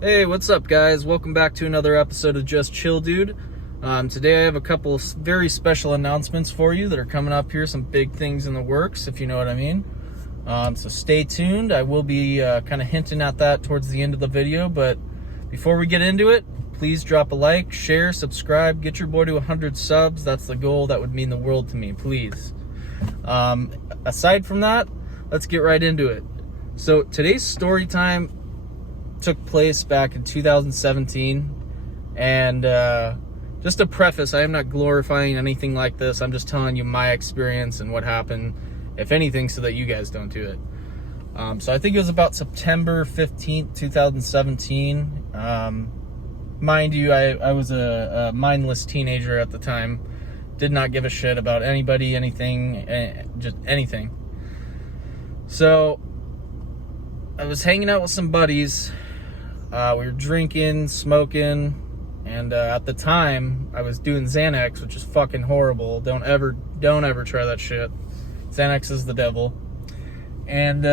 Hey, what's up, guys? Welcome back to another episode of Just Chill Dude. Today I have a couple of very special announcements for you that are coming up here, some big things in the works, if you know what I mean. So stay tuned. I will be kind of hinting at that towards the end of the video, but before we get into it, please drop a like, share, subscribe, get your boy to 100 subs. That's the goal. That would mean the world to me, please. Aside from that, let's get right into it. So today's story time took place back in 2017, and just a preface, I am not glorifying anything like this. I'm just telling you my experience and what happened, if anything, so that you guys don't do it. So I think it was about September 15th, 2017. Mind you, I was a mindless teenager at the time. Did not give a shit about anybody, anything, just anything. So I was hanging out with some buddies. We were drinking, smoking, and at the time I was doing Xanax, which is fucking horrible. Don't ever try that shit. Xanax is the devil. And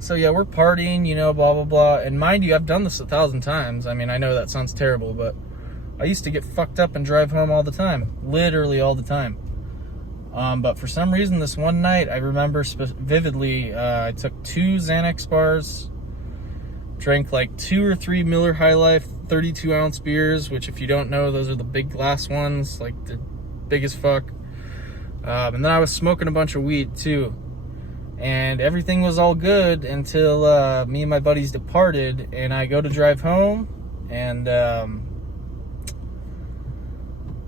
so yeah, we're partying, you know, blah blah blah. And mind you, I've done this 1,000 times. I mean, I know that sounds terrible, but I used to get fucked up and drive home all the time, literally all the time. But for some reason, this one night, I remember vividly, I took 2 Xanax bars, drank like 2 or 3 Miller High Life 32-ounce beers, which if you don't know, those are the big glass ones, like the big as fuck. And then I was smoking a bunch of weed too. And everything was all good until me and my buddies departed, and I go to drive home, and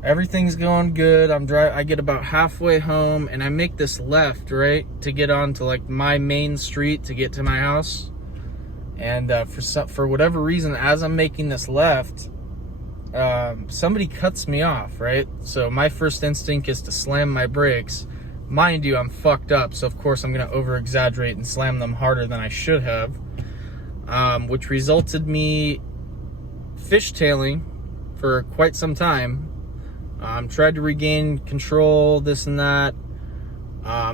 everything's going good. I get about halfway home, and I make this left, right, to get onto like my main street to get to my house. And for whatever reason, as I'm making this left, somebody cuts me off, right? So my first instinct is to slam my brakes. Mind you, I'm fucked up, so of course I'm going to over-exaggerate and slam them harder than I should have, which resulted me fishtailing for quite some time. Tried to regain control, this and that.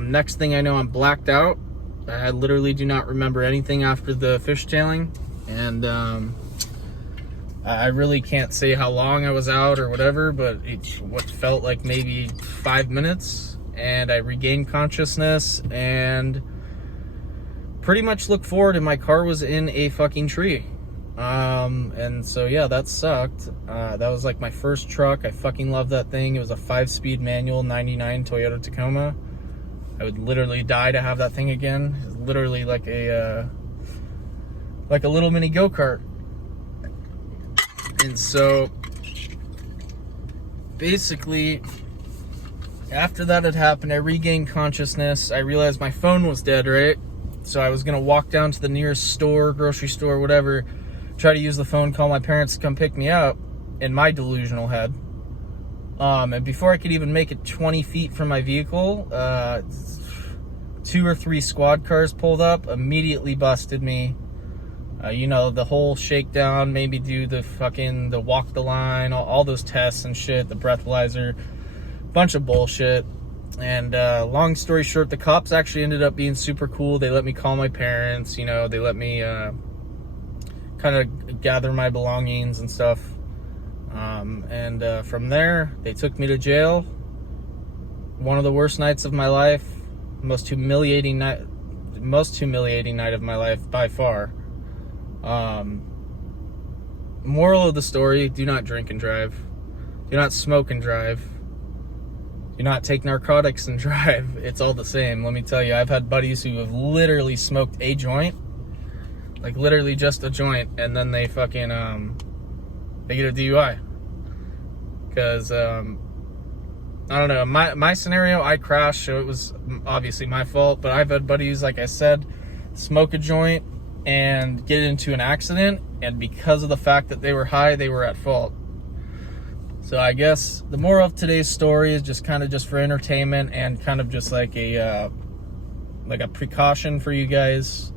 Next thing I know, I'm blacked out. I literally do not remember anything after the fishtailing, and I really can't say how long I was out or whatever, but it's what felt like maybe 5 minutes, and I regained consciousness and pretty much looked forward, and my car was in a fucking tree. And so yeah, that sucked. That was like my first truck. I fucking love that thing. It was a 5-speed manual 99 Toyota Tacoma. I would literally die to have that thing again. It's literally like a little mini go-kart. And so basically, after that had happened, I regained consciousness. I realized my phone was dead, right? So I was gonna walk down to the nearest store, grocery store, whatever, try to use the phone, call my parents to come pick me up in my delusional head. And before I could even make it 20 feet from my vehicle, 2 or 3 squad cars pulled up, immediately busted me. You know, the whole shakedown, maybe do the walk the line, all those tests and shit, the breathalyzer, bunch of bullshit. And long story short, the cops actually ended up being super cool. They let me call my parents, you know, they let me kind of gather my belongings and stuff. And from there, they took me to jail. One of the worst nights of my life, most humiliating night of my life by far. Moral of the story: do not drink and drive. Do not smoke and drive. Do not take narcotics and drive. It's all the same. Let me tell you, I've had buddies who have literally smoked a joint, like literally just a joint, and then they fucking they get a DUI. Because I don't know, my scenario, I crashed, so it was obviously my fault. But I've had buddies, like I said, smoke a joint and get into an accident, and because of the fact that they were high, they were at fault. So I guess the moral of today's story is just kind of just for entertainment and kind of just like a precaution for you guys.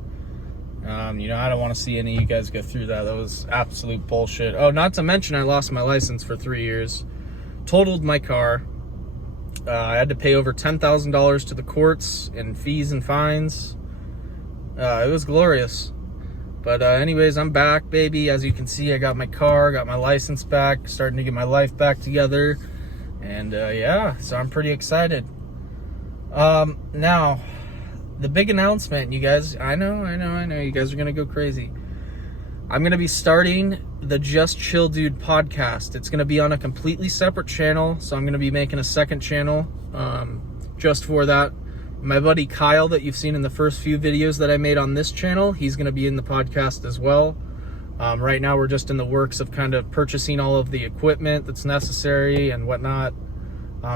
You know, I don't want to see any of you guys go through that. That was absolute bullshit. Oh, not to mention I lost my license for 3 years. Totaled my car. I had to pay over $10,000 to the courts in fees and fines. It was glorious. But anyways, I'm back, baby. As you can see, I got my car, got my license back, starting to get my life back together. And yeah, so I'm pretty excited. Now, the big announcement, you guys, I know, you guys are going to go crazy. I'm going to be starting the Just Chill Dude podcast. It's going to be on a completely separate channel, so I'm going to be making a second channel just for that. My buddy Kyle that you've seen in the first few videos that I made on this channel, he's going to be in the podcast as well. Right now we're just in the works of kind of purchasing all of the equipment that's necessary and whatnot.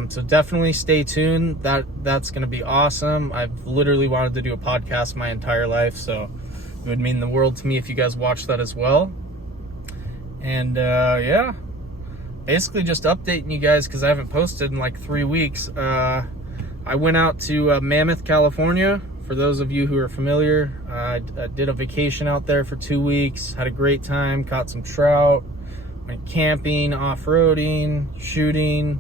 So definitely stay tuned. That's going to be awesome. I've literally wanted to do a podcast my entire life, so it would mean the world to me if you guys watch that as well. And yeah, basically just updating you guys because I haven't posted in like 3 weeks. I went out to Mammoth, California. For those of you who are familiar, I did a vacation out there for 2 weeks, had a great time, caught some trout, went camping, off-roading, shooting,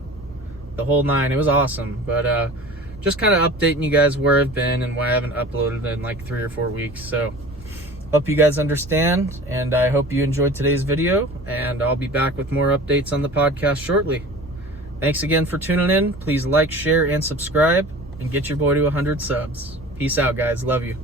the whole nine. It was awesome. But just kind of updating you guys where I've been and why I haven't uploaded in like 3 or 4 weeks. So hope you guys understand, and I hope you enjoyed today's video, and I'll be back with more updates on the podcast shortly. Thanks again for tuning in. Please like, share, and subscribe, and get your boy to 100 subs. Peace out, guys. Love you.